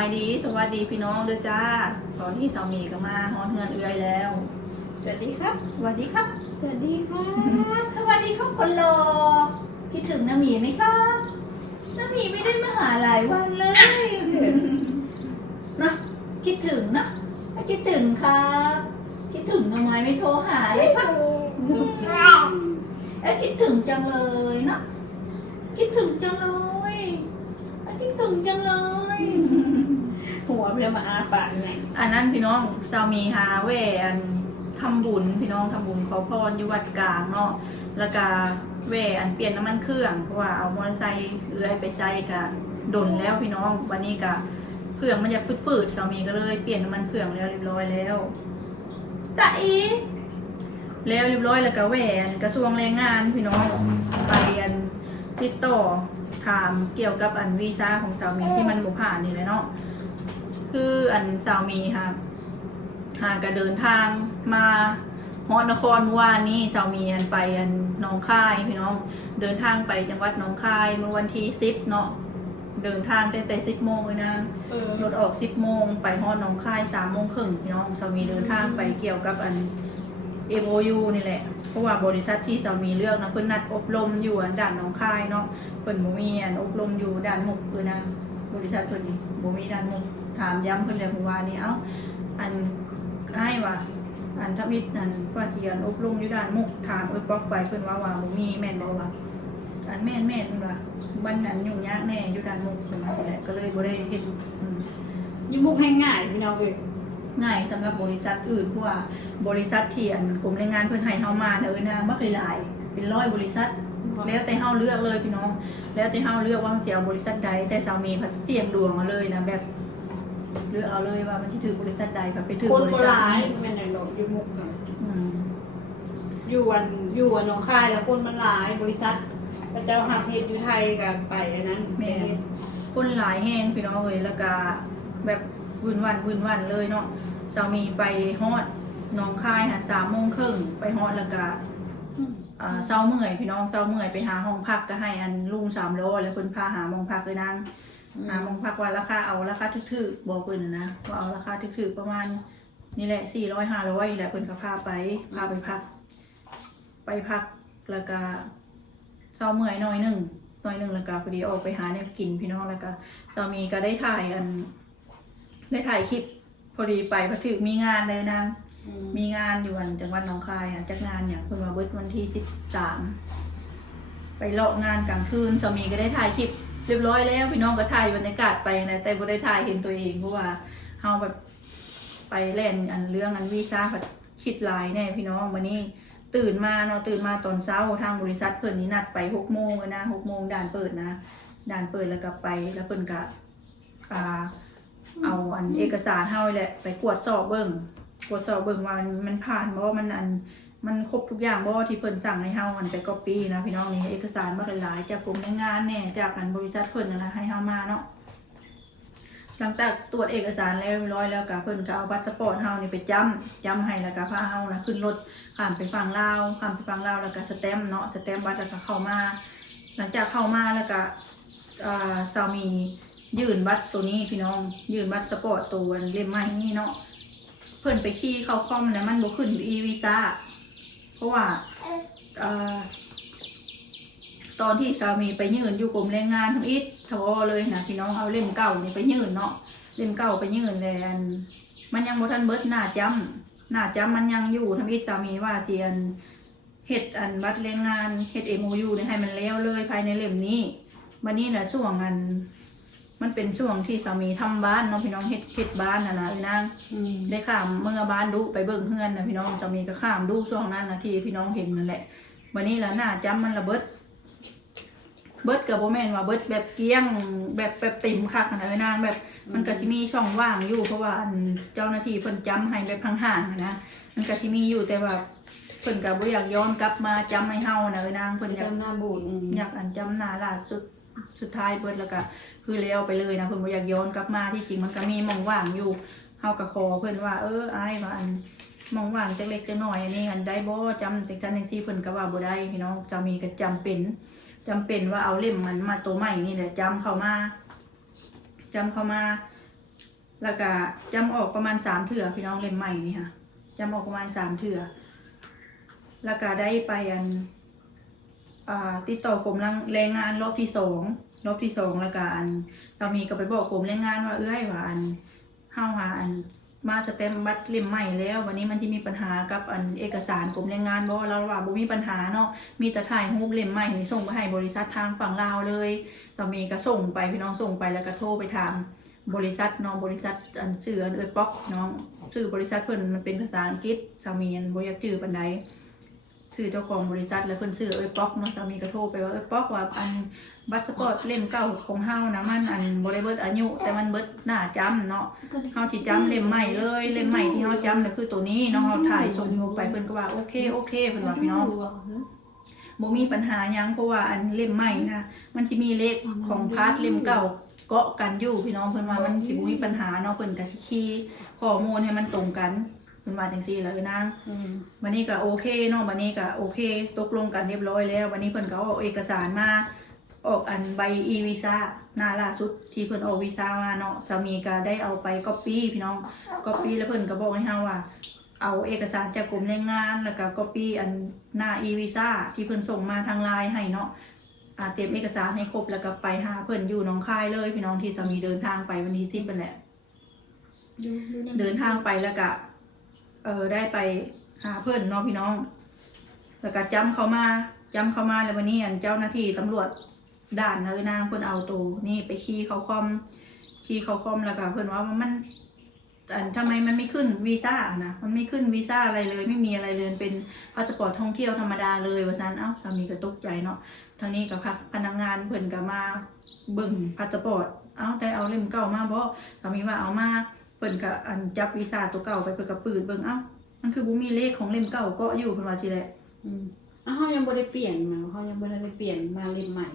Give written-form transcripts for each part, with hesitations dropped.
ายดีสวัสดีพี่น้องด้วยจ้าตอนนี้สามีก็มาฮอนเฮือนเอื้อยแล้วสวัสดีครับสวัสดีครับสวัสดีครับสวัสดีครับคนหล่อคิดถึงน้ำหมีไหมครับน้ำหมีไม่ได้มาหาหลายวันเลยนะคิดถึงนะคิดถึงครับคิดถึงทำไมไม่โทรหาเลยครับคิดถึงจังเลยนะคิดถึงจังเลยคิดถึงจังเลยหัวเพื่อมาอาปากไงอันนั้นพี่น้องสามีหาแหวนทำบุญพี่น้องทำบุญขอพรอยู่วัดกลางเนาะแล้วก็แหวนเปลี่ยนน้ำมันเครื่องเพราะว่าเอามอเตอร์ไซค์เอื้อยไปใช้กันดนแล้วพี่น้องวันนี้ก็เครื่องมันอยากฝืดๆสามีก็เลยเปลี่ยนน้ำมันเครื่องแล้วเรียบร้อยแล้วตาอีแล้วเรียบร้อยแล้วก็แหวนกระทรวงแรงงานพี่น้องไปติดต่อถามเกี่ยวกับวีซ่าของสามีที่มันบ่ผ่านนี่แหละเนาะคือสามีค่ะก็เดินทางมาฮอดนครว่านี่สามีไปหนองคายพี่น้องเดินทางไปจังหวัดหนองคายเมื่อวันที่10เนาะเดินทางตั้งแต่10 โมงเลยนะรถออก10 โมงไปฮอดหนองคาย3 โมงครึ่งพี่น้องสามีเดินทางไปเกี่ยวกับMOU นี่แหละเพราะว่าบริษัทที่สามีเลือกนะเพิ่นนัดอบรมอยู่ด่านหนองคายเนาะเพิ่นบ่มีอบรมอยู่ด่านมุกเลยนะบริษัทเพิ่นนี่บ่มีด่านมุกถามย้ำเพิ่นเลยเมื่อวานนี้ให้ว่าทวิตว่าสิอบรมอยู่ด่านมุกถามป๊อกไปเพิ่นว่าบ่มีแม่นบ่ว่าแม่นเพิ่นว่ามันยุ่งยากแน่อยู่ด่านมุกเพิ่นว่าสิแหละก็เลยบ่ได้เฮ็ดยิ่งมุกให้ง่ายพี่น้องง่ายสำหรับบริษัทอื่นเพราะว่าบริษัทที่กรมแรงงานเพิ่นให้เฮามานะบักหลายเป็น100 บริษัทแล้วแต่เฮาเลือกเลยพี่น้องแล้วแต่เฮาเลือกว่าจะเอาบริษัทใดแต่สามีเพิ่นเสี่ยงดวงมาเลยนะแบบเลือกเอาเลยว่ามันสิถือบริษัทใดก็ไปถือบริษัทนี้แม่นหลอกอยู่มุกกันอยู่หนองคายแล้วคนมันหลายบริษัทพระเจ้าหาเพชรอยู่ไทยกับไปอันนั้นแม่คนหลายแห้งพี่น้องเลยแล้วก็แบบวุ่นวันเลยเนาะสามีไปฮอดหนองคาย3 โมงครึ่งไปฮอดแล้วก็เช้าเมื่อยพี่น้องเช้าเมื่อยไปหาห้องพักก็ให้ลุง3 โลแล้วเพิ่นพาหาห้องพักเลยนางหาห้องพักว่าราคาเอาราคาทึกๆบอกเพิ่นนะว่าเอาราคาทึกๆประมาณนี่แหละ400-500แหละเพิ่นก็พาไปพักแล้วก็เช้าเมื่อยหน่อยนึงแล้วก็พอดีออกไปหาแนวกินพี่น้องแล้วก็สามีก็ได้ถ่ายคลิปพอดีไปพอถึงมีงานเลยนางมีงานอยู่จังหวัดหนองคายจัดงานอย่างเพิ่นมาเบิดวันที่13ไปเลาะงานกลางคืนสามีก็ได้ถ่ายคลิปเรียบร้อยแล้วพี่น้องก็ถ่ายบรรยากาศไปนะแต่บ่ได้ถ่ายเห็นตัวเองเพราะว่าเฮาแบบไปเล่นเรื่องวีซ่าคิดหลายแน่พี่น้องวันนี้ตื่นมาตอนเช้าทางบริษัทเพิ่นนี่นัดไป6 โมงเลยนะ6 โมงด่านเปิดนะด่านเปิดแล้วก็ไปแล้วเพิ่นก็เอาเอกสารเฮาแหละไปตรวจสอบเบิ่งว่ามันผ่านบ่มันครบทุกอย่างบ่ที่เพิ่นสั่งให้เฮาไปก๊อปปี้นะพี่น้องนี่เอกสารมาหลายจากกรมแรงงานแน่จากบริษัทเพิ่นนะให้เฮามาเนาะหลังจากตรวจเอกสารแล้วเรียบร้อยแล้วก็เพิ่นก็เอาพาสปอร์ตเฮานี่ไปจ้ำให้แล้วก็พาเฮานะขึ้นรถข้ามไปฝั่งลาวแล้วก็สแตมป์เนาะสแตมป์บัตรแล้วก็เข้ามาหลังจากเข้ามาแล้วก็สามียื่นบัตรตัวนี้พี่น้องยื่นบัตรสปอร์ตตัวเล่มใหม่นี่เนาะเพิ่นไปขี้เข้าคอมแล้วมันบ่ขึ้นวีซ่าเพราะว่าตอนที่สามีไปยื่นอยู่กรมแรงงานทำอิฐทวเลยนะพี่น้องเอาเล่มเก่านี่ไปยื่นเนาะเล่มเก่าไปยื่นแล้วมันยังบ่ทันเบิดหน้าจำมันยังอยู่ทำอิฐสามีว่าเจียนเฮ็ดบัตรแรงงานเฮ็ด MOU นี่ให้มันแล้วเลยภายในเล่มนี้วันนี้น่ะช่วงมันเป็นช่วงที่สามีทำบ้านเนาะพี่น้องเฮ็ดบ้านนะนางได้ข้ามเมื่อบ้านดุไปเบิ่งเฮือนนะพี่น้องสามีก็ข้ามดุช่วงนั้นนะที่พี่น้องเห็นนั่นแหละวันนี้แล้วหน้าจำมันระเบิดกับโบแมนว่าเบิดแบบเกี้ยงแบบเต็มคักนะนางแบบมันก็จะมีช่องว่างอยู่เพราะว่าเจ้าหน้าที่เพิ่นจำให้แบบห่างๆนะมันก็จะมีอยู่แต่ว่าเพิ่นก็บ่อยากย้อนกลับมาจำให้เฮานะนางเพิ่นอยากจำหน้าบูดอยากจำหน้าล่าสุดท้ายเบิดแล้วก็คือเลี้ยวไปเลยนะเพิ่นบ่อยากย้อนกลับมาที่จริงมันก็มีมองว่างอยู่เฮาก็ขอเพิ่นว่าอ้ายว่ามองว่างจักเล็กจักน้อยอันนี้ได้บ่จำจังซั่นจังซี่เพิ่นก็ว่าบ่ได้พี่น้องจะมีก็จำเป็นว่าเอาเล่มมันมาตัวใหม่นี่แหละจำเข้ามา แล้วก็จำออกประมาณ3เถื่อพี่น้องเล่มใหม่นี่ค่ะจำออกประมาณ3เถื่อแล้วก็ได้ไปติดต่อกรมแรงงานรอบที่2แล้วก็สามีก็ไปบอกกรมแรงงานว่าว่าเฮาหามาสแตมป์บัตรเล่มใหม่แล้ววันนี้มันที่มีปัญหากับเอกสารกรมแรงงานบ่เราว่าบ่มีปัญหาเนาะมีแต่ถ่ายรูปเล่มใหม่นี่ส่งไปให้บริษัททางฝั่งลาวเลยสามีก็ส่งไปพี่น้องส่งไปแล้วก็โทรไปถามบริษัทน้องบริษัทชื่อเอิ้นป๊อกน้องชื่อบริษัทเพิ่นมันเป็นภาษาอังกฤษสามีบ่อยากชื่อปานใดชื่อเจ้าของบริษัทแล้วเพิ่นชื่อป๊อกเนาะสามีก็โทรไปว่าป๊อกว่าบัตรสปอร์ตเล่มเก่าของเฮานะมันบ่ได้เบิดอายุแต่มันเบิดหน้าจำเนาะเฮาสิจำเล่มใหม่เลยเล่มใหม่ที่เฮาจำน่ะคือตัวนี้เนาะเฮาถ่ายส่งอยู่ไปเพิ่นก็ว่าโอเคเพิ่นว่าพี่น้องบ่มีปัญหาหยังเพราะว่าเล่มใหม่นะมันสิมีเลขของพาร์ทเล่มเก่าเกาะกันอยู่พี่น้องเพิ่นว่ามันสิบ่มีปัญหาเนาะเพิ่นก็คีย์ข้อมูลให้มันตรงกันเพิ่นว่าจังซี่ล่ะนางวันนี้ก็โอเคเนาะวันนี้ก็โอเคตกลงกันเรียบร้อยแล้ววันนี้เพิ่นก็เอาเอกสารมาออกใบวีซ่าหน้าล่าสุดที่เพิ่นออกวีซ่ามาเนาะสามีก็ได้เอาไปก๊อปปี้พี่น้องก๊อปปี้แล้วเพิ่นก็บอกให้เฮาว่าเอาเอกสารจากกรมแรงงานแล้วก็ก๊อปปี้หน้าวีซ่าที่เพิ่นส่งมาทางไลน์ให้เนาะเตรียมเอกสารให้ครบแล้วก็ไปหาเพิ่นอยู่หนองคายเลยพี่น้องที่สามีเดินทางไปวันที่10เป็นแหละเดินทางไปแล้วก็ได้ไปหาเพิ่นเนาะพี่น้องแล้วก็จำเข้ามาแล้ววันนี้เจ้าหน้าที่ตำรวจด่านนางเพิ่นเอาตัวนี่ไปขี่เขาคอมแล้วก็เพิ่นว่ามันทำไมมันไม่ขึ้นวีซ่านะมันไม่ขึ้นวีซ่าอะไรเลยไม่มีอะไรเลยเป็นพาสปอร์ตท่องเที่ยวธรรมดาเลยว่าซั่นสามีก็ตกใจเนาะทางนี้กับพนักงานเพิ่นก็มาเบิ่งพาสปอร์ตได้เอาเล่มเก่ามาบ่สามีว่าเอามาเพิ่นก็จับวีซ่าตัวเก่าไปเพิ่นก็ปืดเบิ่งมันคือบ่มีเลขของเล่มเก่าเกาะอยู่เพิ่นว่าสิแหละเขายังบ่ได้เปลี่ยนมาเขายังบ่ได้เปลี่ยนมาเล่มใหม่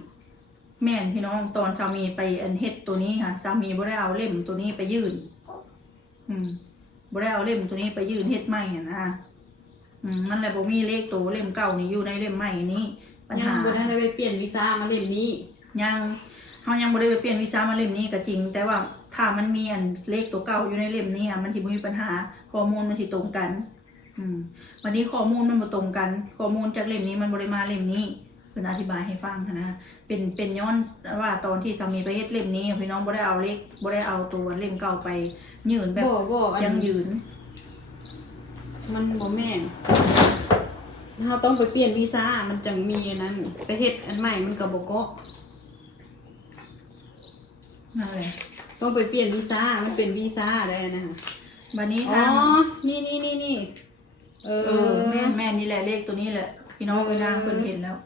แม่นพี่น้องตอนสามีไปเฮ็ดตัวนี้ค่ะสามีบ่ได้เอาเล่มตัวนี้ไปยื่นบ่ได้เอาเล่มตัวนี้ไปยื่นเฮ็ดใหม่นะมันเลยบ่มีเลขตัวเล่มเก่านี่อยู่ในเล่มใหม่นี้ปัญหายังบ่ได้ไปเปลี่ยนวีซ่ามาเล่มนี้เฮายังบ่ได้ไปเปลี่ยนวีซ่ามาเล่มนี้ก็จริงแต่ว่าถ้ามันมีเลขตัวเก่าอยู่ในเล่มนี้มันสิบ่มีปัญหาข้อมูลมันสิตรงกันวันนี้ข้อมูลมันบ่ตรงกันข้อมูลจากเล่มนี้มันบ่ได้มาเล่มนี้เพิ่นอธิบายให้ฟังนะเป็นย้อนว่าตอนที่สามีไปเฮ็ดเล่มนี้พี่น้องบ่ได้เอาเลขบ่ได้เอาตัวเล่มเก่าไปยืนแบบยังยืนมันบ่แม่นเราต้องไปเปลี่ยนวีซ่ามันจังมีนั้นไปเฮ็ดอันใหม่มันก็บ่เกาะนั่นแหละต้องไปเปลี่ยนวีซ่ามันเป็นวีซ่าได้นะคะบัดนี้นี่แม่นี่แหละเลขตัวนี้แหละพี่น้องนางเพิ่นเห็นแล้ว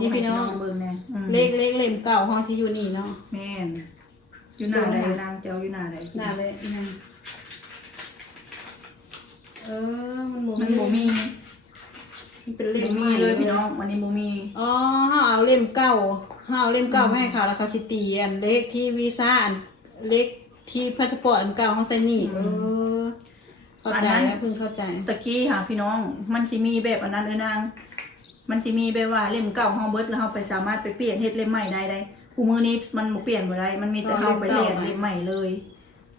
นี่พี่น้องเบิ่งแน่เลขเล่มเก่าเฮาสิอยู่นี่เนาะแม่นอยู่หน้าใดนางเจ้าอยู่หน้าใดหน้าเลยมันบ่มีเป็นเล่มมีเลยพี่น้องวันนี้บ่มีเฮาเอาเล่มเก่ามาให้เขาแล้วเขาสิตีเลขที่วีซ่าเลขที่พาสปอร์ตเก่าเฮาใส่นี่เข้าใจเพิ่งเข้าใจตะกี้ค่ะพี่น้องมันสิมีแบบอันนั้นนางมันสิมีแบบว่าเล่มเก่าเฮาเบิดแล้วเฮาไปสามารถไปเปลี่ยนเฮ็ดเล่มใหม่ได้คู่มือนี้มันบ่เปลี่ยนบ่ได้มันมีแต่เฮาไปเล่นเล่มใหม่เลย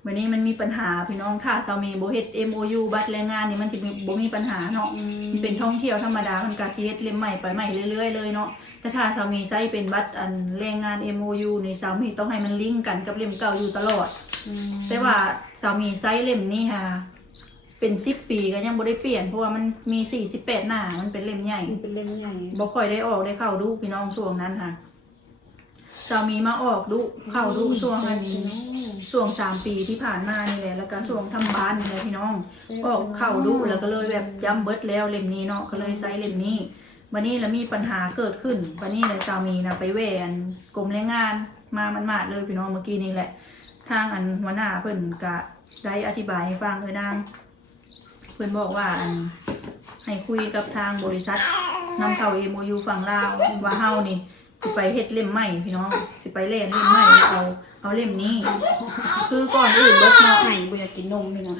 วันนี้มันมีปัญหาพี่น้องถ้าสามีบ่เฮ็ด MOU บัตรแรงงานนี่มันสิบ่มีปัญหาเนาะมันเป็นท่องเที่ยวธรรมดามันก็สิเฮ็ดเล่มใหม่ไปใหม่เรื่อยๆเลยเนาะแต่ถ้าสามีใช้เป็นบัตรแรงงาน MOU นี่สามีต้องให้มันลิงก์กันกับเล่มเก่าอยู่ตลอดแต่ว่าสามีใช้เล่มนี้ค่ะเป็น10 ปีก็ยังบ่ได้เปลี่ยนเพราะว่ามันมี48หน้ามันเป็นเล่มใหญ่บ่ค่อยได้ออกได้เข้าดูพี่น้องช่วงนั้นค่ะสามีมาออกดูเข้าดูช่วง3 ปีที่ผ่านมานี่แหละแล้วก็ช่วงทำบ้านนี่แหละพี่น้องออกเข้าดูแล้วก็เลยแบบจำเบิดแล้วเล่มนี้เนาะก็เลยใช้เล่มนี้วันนี้แล้วมีปัญหาเกิดขึ้นวันนี้เลยสามีนะไปแหวนกรมแรงงานมามันมาดเลยพี่น้องเมื่อกี้นี่แหละทางหัวหน้าเพิ่นก็ได้อธิบายให้ฟังเลยนางเพิ่นบอกว่าให้คุยกับทางบริษัทนำเข้า MOU ฝั่งลาวว่าเฮานี่สิไปเฮ็ดเล่มใหม่พี่น้องสิไปเล่นเล่มใหม่เอาเล่มนี้คือก่อนอื่นเบิดเนาะให้บ่อยากกินนมพี่น้อง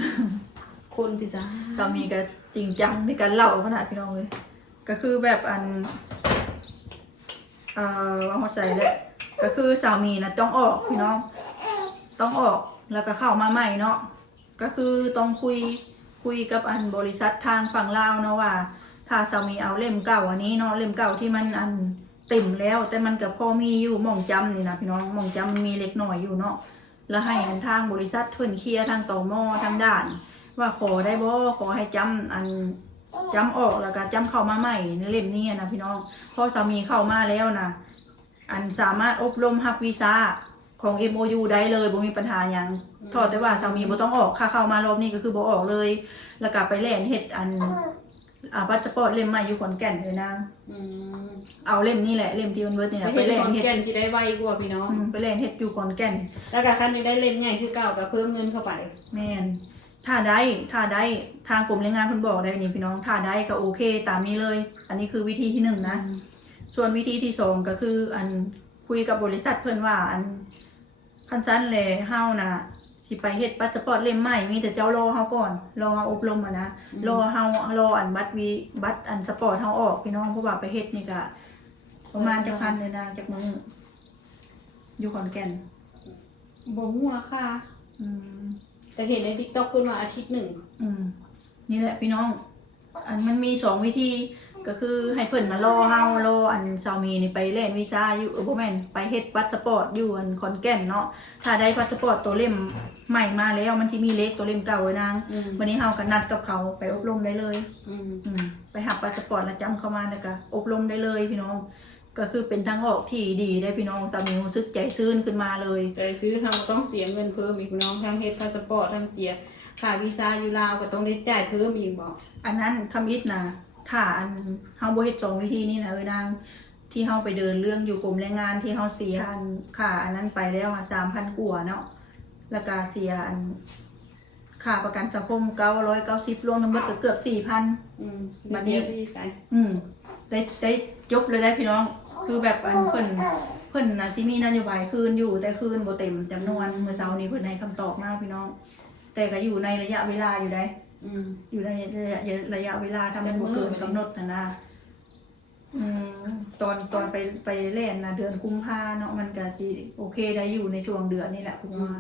คนพี่จ้าสามีก็จริงจังในการเล่าขนาดพี่น้องเลยก็คือแบบว่าหัวใจเลยก็คือสามีนะต้องออกพี่น้องต้องออก แล้วก็เข้ามาใหม่เนาะก็คือต้องคุยกับอันบริษัททางฝั่งลาวเนาะว่าถ้าสามีเอาเล่มเก่าอันนี้เนาะเล่มเก่าที่มันอันติ่มแล้ว แต่มันก็พอมีอยู่หม่องจำนี่นะพี่น้องหม่องจำมันมีเล็กหน่อยอยู่เนาะแล้วให้อันทางบริษัทเพิ่นเคลียร์ทางตม.ทางด่าน ว่าขอได้บ่ขอให้จำออกแล้วก็จำเข้ามาใหม่ในเล่มนี้นะพี่น้องพอสามีเข้ามาแล้วนะอันสามารถอบรมรับวีซ่าของ MOU ได้เลยบ่มีปัญหาหยังทอดแต่ว่าสามีบ่ต้องออกค่าเข้ามารอบนี้ก็คือบ่ออกเลย แล้วก็ไปแล่นเฮ็ดพาสปอร์ตเล่มใหม่อยู่ขอนแก่นเลยนะเอาเล่มนี้แหละเล่มที่มันเบิดนี่แหละไปแล่นเฮ็ดขอนแก่นสิได้ไวกว่าพี่น้องไปแล่นเฮ็ดอยู่ขอนแก่นแล้วก็คันนี้ได้เล่มใหญ่คือเก่าก็เพิ่มเงินเข้าไปแม่นถ้าได้ทางกรมแรงงานเพิ่นบอกได้นี่พี่น้องถ้าได้ก็โอเคตามนี้เลย อันนี้คือวิธีที่1นะส่วนวิธีที่2ก็คือคุยกับบริษัทเพิ่นว่าคันซั่นแลเฮาน่ะสิไปเฮ็ดพาสปอร์ตเล่มใหม่มีแต่เจ้ารอเฮาก่อนรออบรมนะรอเฮารอบัตรสปอร์ตเฮาออกพี่น้องเพราะว่าไปเฮ็ดนี่ก็ประมาณจักพันเลยนะจักมื้ออยู่ขอนแก่นบ่ฮู้ราคาแต่เห็นใน TikTok เพิ่นว่าอาทิตย์หนึ่งนี่แหละพี่น้องมันมี2วิธีก็คือให้เพิ่นมารอเฮารอสามีนี่ไปเล่นวีซ่าอยู่บ่แม่นไปเฮ็ดพาสปอร์ตอยู่ขอนแก่นเนาะถ้าได้พาสปอร์ตตัวเล่มใหม่มาแล้วมันสิมีเลขตัวเล่มเก่าไว้นางวันนี้เฮาก็นัดกับเขาไปอบรมได้เลยไปหับพาสปอร์ตแล้วจำเข้ามาแล้วก็อบรมได้เลยพี่น้องก็คือเป็นทางออกที่ดีได้พี่น้องสามีรู้สึกใจซื่นขึ้นมาเลยใจซื่นทางต้องเสียเงินเพิ่มอีกพี่น้องทางเฮ็ดพาสปอร์ตทางเสียค่าวีซ่าอยู่ลาวก็ต้องได้จ่ายเพิ่มอีกบ่อันนั้นทำอิฐนะถ้าเฮาบ่เฮ็ด2วิธีนี้นะนางที่เฮาไปเดินเรื่องอยู่กรมแรงงานที่เฮาเสียค่าอันนั้นไปแล้ว3,000 กว่าเนาะแล้วก็เสียค่าประกันสังคม990รวมทั้งหมดก็เกือบ 4,000บัดนี้ได้จบเลยได้พี่น้องคือแบบเพิ่นน่ะสิมีนโยบายคืนอยู่แต่คืนบ่เต็มจำนวนเมื่อเช้านี้เพิ่นให้คำตอบมาพี่น้องแต่ก็อยู่ในระยะเวลาอยู่ได้อยู่ในระยะเวลาทำให้บ่เกินกำหนดนะตอนไปเล่นนะเดือนกุมภาเนาะมันก็สิโอเคได้อยู่ในช่วงเดือนนี่แหละคุณว่า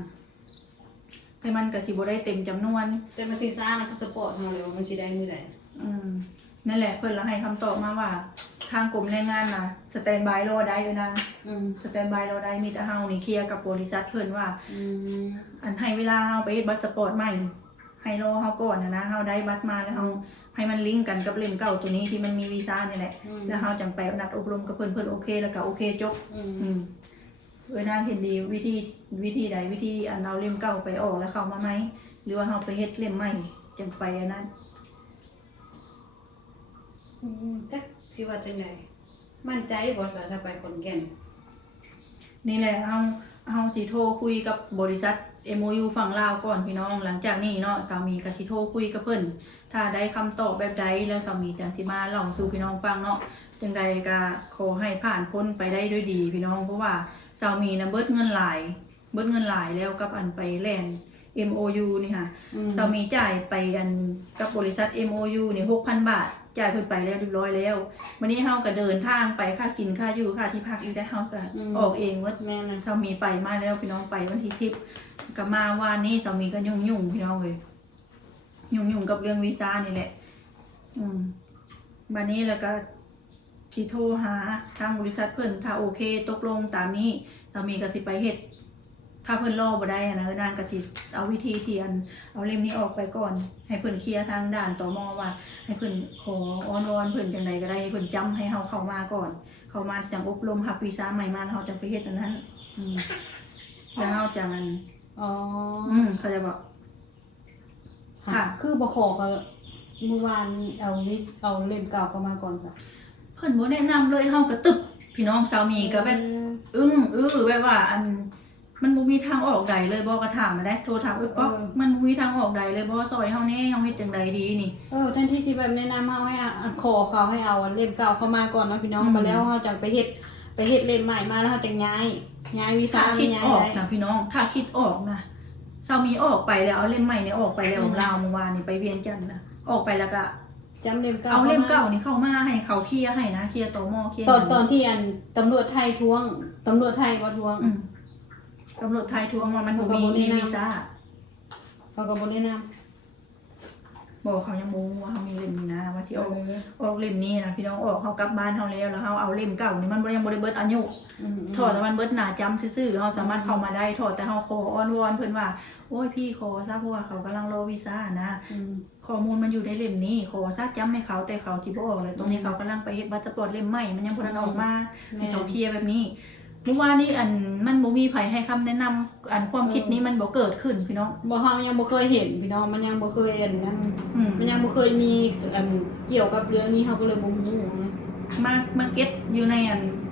แต่มันก็สิบ่ได้เต็มจำนวนแต่มันสิซ่านะพาสปอร์ตเฮาเลยว่ามันสิได้มื้อใดนั่นแหละเพิ่นละให้คำตอบมาว่าทางกรมแรงงานนะสแตนบายรอได้อยู่นะสแตนบายรอได้มีแต่เฮานี่เคลียร์กับบริษัทเพิ่นว่าให้เวลาเฮาไปเฮ็ดบัตรสปอร์ตใหม่ให้รอเฮาก่อนนะเฮาได้บัตรมาแล้วเฮาให้มันลิงก์กันกับเล่มเก่าตัวนี้ที่มันมีวีซ่านี่แหละแล้วเฮาจังไปนัดอบรมกับเพิ่นโอเคแล้วก็โอเคจบนางเห็นดีวิธีใดวิธีเอาเล่มเก่าไปออกแล้วเข้ามาไหมหรือว่าเฮาไปเฮ็ดเล่มใหม่จังไปอันนั้นจักสิว่าจังได๋มั่นใจบ่ว่าถ้าไปขอนแก่นนี่แหละเฮาสิโทรคุยกับบริษัท MOU ฝั่งลาวก่อนพี่น้องหลังจากนี้เนาะสามีก็สิโทรคุยกับเพิ่นถ้าได้คำตอบแบบใดแล้วสามีจังสิมาเล่าสู่พี่น้องฟังเนาะจังใดก็ขอให้ผ่านพ้นไปได้ด้วยดีพี่น้องเพราะว่าสามีน่ะเบิดเงินหลายแล้วกับไปแล่น MOU นี่ค่ะสามีจ่ายไปกับบริษัท MOU นี่ 6,000 บาทจ่ายเพิ่นไปแล้วเรียบร้อยแล้ววันนี้เฮาก็เดินทางไปค่ากินค่าอยู่ค่าที่พักอีกได้เฮาก็ออกเองว่าแม่นสามีไปมาแล้วพี่น้องไปวันที่10ก็มาวานนี้สามีก็ยุ่งพี่น้องเลยยุ่งกับเรื่องวีซ่านี่แหละบัดนี้แล้วก็ที่โทรหาทางบริษัทเพิ่นถ้าโอเคตกลงตามนี้สามีก็สิไปเฮ็ดถ้าเพิ่นรอบ่ได้นะนางก็สิเอาวิธีที่เอาเล่มนี้ออกไปก่อนให้เพิ่นเคลียร์ทางด่านตม.ว่าให้เพิ่นขออ้อนวอนเพิ่นจังไดก็ได้ให้เพิ่นจำให้เฮาเข้ามาก่อนเข้ามาจังอบรมรับวีซ่าใหม่มาเฮาจังไปเฮ็ดอันนั้นแล้วเฮาจังเขาจะบอกค่ะคือบ่ขอก็เมื่อวานเอาเล่มเก่าเข้ามาก่อนค่ะเพิ่นบ่แนะนำเลยเฮาก็ตึบพี่น้องสามีก็แบบแบบว่ามันบ่มีทางออกใดเลยบ่ก็ถามมาได้โทรถามป๊อกมันบ่มีทางออกใดเลยบ่ซอยเฮาแน่เฮาเฮ็ดจังไดดีนี่แทนที่สิแบบแนะนำเฮาให้ขอเขาให้เอาเล่มเก่าเข้ามาก่อนเนาะพี่น้องมาแล้วเฮาจังไปเฮ็ดเล่มใหม่มาแล้วเฮาจังย้ายวีซ่าคิดออกนะพี่น้องถ้าคิดออกนะสามีออกไปแล้วเอาเล่มใหม่นี่ออกไปแล้วลาวเมื่อวานนี่ไปเวียงจันทน์นะออกไปแล้วก็จำเล่มเก่าเอาเล่มเก่านี่เข้ามาให้เขาเคลียร์ให้นะเคลียร์ตม.เคลียร์ตอนที่ตำรวจไทยท้วงตำรวจไทยบ่ท้วง ตำรวจไทยทวงว่ามันบ่มีวีซ่า เขาก็บ่แนะนำ บอกเขายังบ่รู้ว่าเขามีเล่มนี้นะว่าที่ออกเล่มนี้นะพี่น้องออกเขากลับบ้านเขาแล้วเขาเอาเล่มเก่านี่มันยังบ่ได้เบิดอายุถอดแต่มันเบิดหน้าจำซื่อๆเขาสามารถเข้ามาได้ถอดแต่เขาขออ้อนวอนเพิ่นว่าโอ้ยพี่ขอซะเพราะว่าเขากำลังรอวีซ่านะข้อมูลมันอยู่ในเล่มนี้ขอซะจำให้เขาแต่เขาที่บ่ออกเลยตรงนี้เขากำลังไปเฮ็ดบัตรปลอดเล่มใหม่มันยังบ่ทันออกมาให้เขาเคลียร์แบบนี้เมื่อวานนี้มันบ่มีไผให้คำแนะนำความคิดนี้มันบ่เกิดขึ้นพี่น้องบ่เฮายังบ่เคยเห็นพี่น้องมันยังบ่เคยนั้นมันยังบ่เคยมีเกี่ยวกับเรื่องนี้เฮาก็เลยบ่รู้มาเก็ตอยู่ใน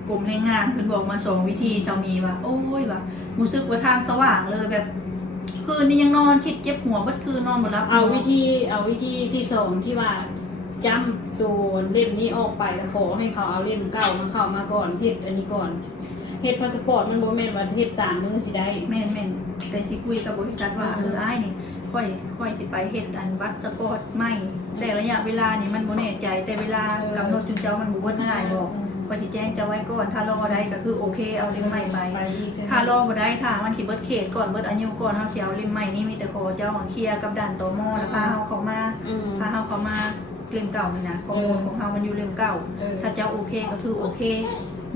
กรมแรงงานเพิ่นบอกมา2วิธีเจ้ามีว่าโอ้ยว่ารู้สึกว่าทางสว่างเลยแบบคืนนี้ยังนอนคิดเจ็บหัวเบิดคืนนอนบ่หลับเอาวิธีที่2ที่ว่าจำโซนเล่มนี้ออกไปแล้วขอให้เขาเอาเล่มเก่ามาเข้ามาก่อนเฮ็ดอันนี้ก่อนเฮ็ดพาสปอร์ตมันบ่แม่นว่าเฮ็ด3มื้อสิได้แม่นแต่สิคุยกับบริษัทว่าอ้ายนี่ค่อยสิไปเฮ็ดบัตรสปอร์ตใหม่แต่ระยะเวลานี่มันบ่แน่ใจแต่เวลากำหนดถึงเจ้ามันบ่เบิดง่ายดอกก็สิแจ้งจะไว้ก่อนถ้ารอได้ก็คือโอเคเอาเล่มใหม่ไปถ้ารอบ่ได้ถ้ามันสิเบิดเขตก่อนเบิดอายุก่อนเฮาสิเอาเล่มใหม่นี่มีแต่ขอเจ้าเคลียร์กับด่านตมแล้วพาเฮาเข้ามาเล่มเก่านี่นะข้อมูลของเฮามันอยู่เล่มเก่าถ้าเจ้าโอเคก็คือโอเค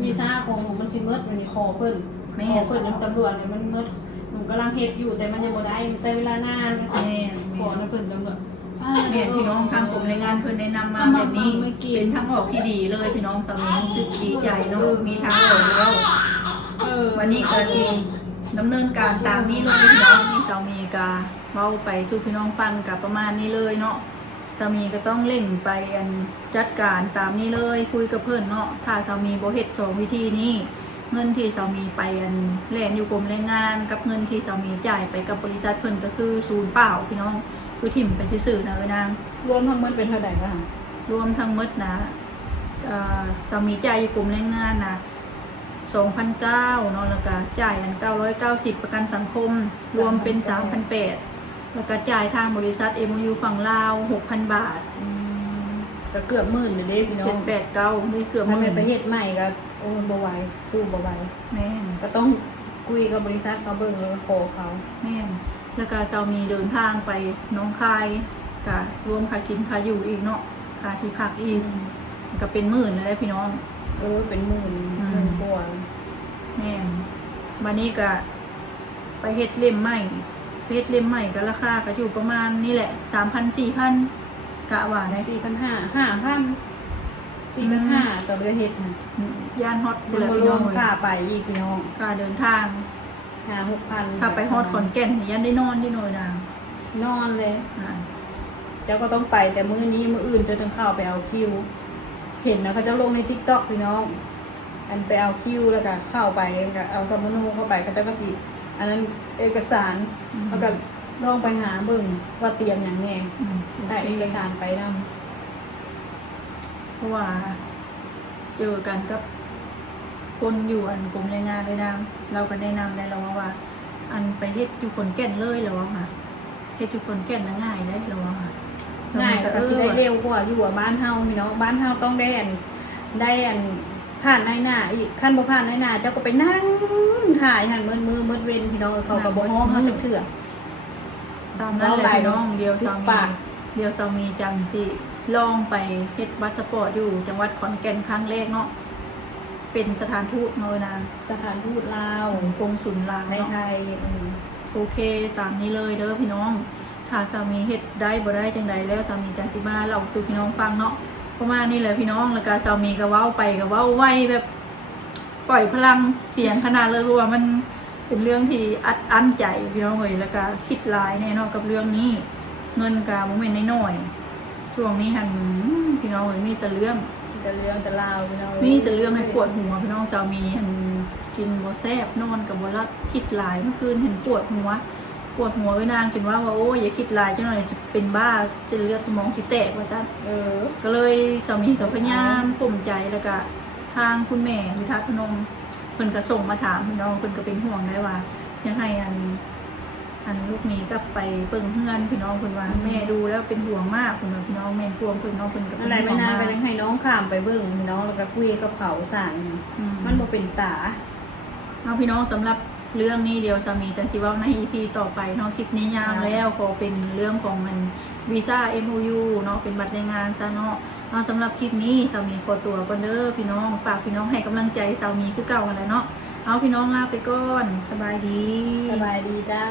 วีซ่าของมันสิเมิดมันนี่ขอเพิ่นแม่เพิ่นตำรวจเนี่ยมันเมิดผมกำลังเฮ็ดอยู่แต่มันยังบ่ได้แต่เวลานานแม่ขอนะเพิ่นตำรวจแม่พี่น้องทางกรมแรงงานเพิ่นแนะนำมาแบบนี้เป็นทางออกที่ดีเลยพี่น้องสำนึกสึกดีใจเนาะมีทางออกแล้ววันนี้ก็สิดำเนินการตามนี้เลยพี่น้องที่เจ้ามีกาเว้าไปสู่พี่น้องฟังกับประมาณนี้เลยเนาะสามีก็ต้องเร่งไปจัดการตามนี้เลยคุยกับเพื่อนเนาะถ้าสามีบ่เฮ็ด2วิธีนี้เงินที่สามีไปแล่นอยู่กรมแรงงานกับเงินที่สามีจ่ายไปกับบริษัทเพิ่นก็คือศูนย์เปล่าพี่น้องคือถิ่มไปซื่อๆนะเอ้ยนางรวมทั้งหมดเป็นเท่าใดบ้างรวมทั้งหมดนะสามีจ่ายอยู่กรมแรงงานนะ2,900เนาะแล้วก็จ่าย990ประกันสังคมรวมเป็น 3,800แล้วก็จ่ายทางบริษัท MOU ฝั่งลาว 6,000 บาทก็เกือบหมื่นเลยพี่น้องเป็น8,900นี่เกือบหมื่นประเทศใหม่ก็โอ้บ่ไหวสู้บ่ไหวแม่นก็ต้องคุยกับบริษัทเขาเบิ่งแล้วขอเขาแม่นแล้วก็จะมีเดินทางไปน้องคายก็รวมค่ากินค่าอยู่อีกเนาะค่าที่พักอีกก็เป็นหมื่นเลยพี่น้องเป็นหมื่นกว่าแม่นวันนี้ก็ไปเฮ็ดเล่มใหม่ก็ราคาก็อยู่ประมาณนี่แหละ 3,000-4,000 กะว่าได้ 4,500 ต่อเรือเฮ็ดน่ะย่านฮอดพุ่นพี่น้องค่าไปอีกพี่น้องค่าเดินทาง 5-6,000 ถ้าไปฮอดขอนแก่นย่านได้นอนที่โนนางนอนเลยเจ้าก็ต้องไปแต่มื้อนี้มื้ออื่นจะต้องเข้าไปเอาคิวเห็นนะเขาจะลงใน TikTok พี่น้องไปเอาคิวแล้วก็เข้าไปก็เอาสมุนเข้าไปก็จะก็สิอันนั้นเอกสารแล้วก็ลองไปหาเบิ่งว่าเตรียมอย่างแน่ได้เอกสารไปนำเพราะว่าเจอกันกับคนอยู่กรมแรงงานเลยนะเราก็แนะนำได้แล้วว่าไปเฮ็ดอยู่ขอนแก่นเลยแล้วค่ะเฮ็ดอยู่ขอนแก่นง่ายได้แล้วค่ะง่ายก็สิได้เร็วกว่าอยู่บ้านเฮาพี่น้องบ้านเฮาต้องได้ผ่านในหน้าอีกขั้นบ่ผ่านในหน้าเจ้าก็ไปนั่งถ่ายหันมือเว้นพี่น้องเขาก็บ่ฮ้อเขาจะเถื่อตามนั้นแหละพี่น้องเดียวสามีจังสิลองไปเฮ็ดบัตรสปอร์ตอยู่จังหวัดขอนแก่นครั้งแรกเนาะเป็นสถานทูตเนาะนะสถานทูตลาวกงสุลลาวในไทยโอเคตามนี้เลยเด้อพี่น้องถ้าสามีเฮ็ดได้บ่ได้จังไดแล้วสามีจังสิมาเล่าสู่พี่น้องฟังเนาะประมาณนี้แหละพี่น้องแล้วก็สามีก็เว้าไปก็เว้าไวแบบปล่อยพลังเสียงขนาดเลยว่ามันเป็นเรื่องที่อั้นใจพี่น้องเอ้ยแล้วก็คิดหลายแน่นอนกับเรื่องนี้เงินก็บ่แม่นน้อยๆช่วงนี้หั่นพี่น้องเอ้ยมีแต่เรื่องแต่ราวพี่น้องมีแต่เรื่องให้ปวดหัวพี่น้องสามีหั่นกินบ่แซ่บนอนก็บ่หลับคิดหลายเมื่อคืนเห็นปวดหัวไว้นางจนว่าโอ้ยอย่าคิดหลายจังหน่อยจะเป็นบ้าจะเลือดสมองสิแตกว่าซั่นก็เลยสามีก็พยายามข่มใจแล้วก็ทางคุณแม่วิทัศน์พนมเพิ่นก็ส่งมาถามพี่น้องเพิ่นก็เป็นห่วงได้ว่ายังให้ลูกนี้กลับไปเบิ่งเฮือนพี่น้องเพิ่นว่าแม่ดูแล้วเป็นห่วงมากเพิ่นว่าพี่น้องแม่นห่วงเพิ่นน้องเพิ่นก็เป็นห่วงไม่นานก็ยังให้น้องข้ามไปเบิ่งพี่น้องแล้วก็คุยกับเขาสั่งมันบ่เป็นตาเอาพี่น้องสำหรับ เรื่องนี้เดียวสามีจะคิดว่าใน EP ต่อไปเนาะคลิปนี้ยาวแล้วขอเป็นเรื่องของมันวีซ่า MOU เนาะเป็นบัตรแรงงานซะเนาะสำหรับคลิปนี้สามีขอตัวก่อนเด้อพี่น้องฝากพี่น้องให้กำลังใจสามีคือเก่ากันแหละเนาะเอาพี่น้องลาไปก่อนสบายดี สบายดีจ้า